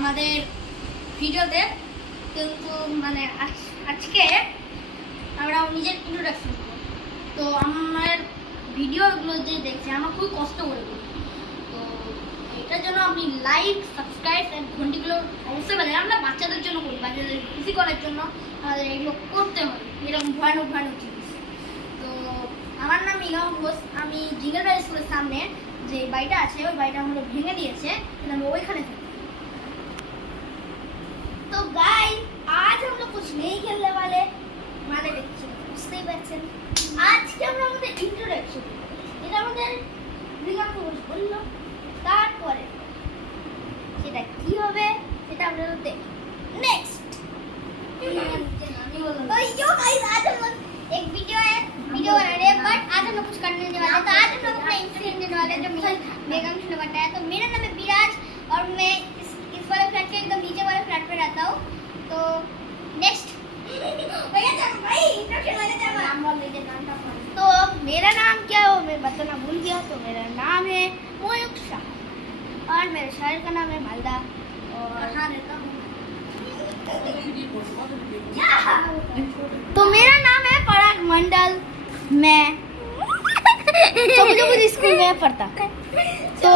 আমাদের ভিডিওতে। কিন্তু মানে আজকে আমরা নিজের ইন্ট্রোডাকশন করবো। তো আমার ভিডিওগুলো যে দেখছে আমার খুব কষ্ট করে করি, তো এটার জন্য আপনি লাইক, সাবস্ক্রাইব এন্ড ঘন্টিগুলো অবশ্যই বাজান। আমরা বাচ্চাদের জন্য করি, বাচ্চাদের খুশি করার জন্য আমাদের এগুলো করতে হয়, এরকম ভয়ানক ভয়ানক জিনিস। তো আমার নাম ইনাম ঘোষ। আমি জিঙ্গেলবাড়ি স্কুলের সামনে যে বাড়িটা আছে ওই বাড়িটা আমাদের ভেঙে দিয়েছে, আমি ওইখানে থাকি। तो गाइस आज हम लोग कुछ नहीं खेलने वाले, মানে বুঝতেই পারছেন। আজকে আমরা আমাদের ইন্ট্রোডাকশন, এটা আমাদের বিগত বছর বললো, তারপরে সেটা কি হবে সেটা আমরা দেখি नेक्स्ट। तो यो गाइस आज हम लोग एक वीडियो बना रहे हैं, बट आज हम लोग कुछ करने नहीं वाले। तो आज हम लोग अपना इंट्रोडक्शन देने वाले हैं जो मेघांश ने बताया। तो मेरा नाम है विराज और मैं इस वाले फ्लैट के एकदम नीचे वाले फ्लैट पे रहता हूँ। तो नेक्स्ट भैया चल भाई इंट्रोडक्शन वाले चल नाम बोल लीजिए, नाम। तो मेरा नाम क्या है वो मैं बताना भूल गया। तो मेरा नाम है मोयुक शाह और मेरे शहर का नाम है मालदा और कहाँ रहता हूँ। तो मेरा नाम है पराग मंडल, मैं स्कूल में पढ़ता। तो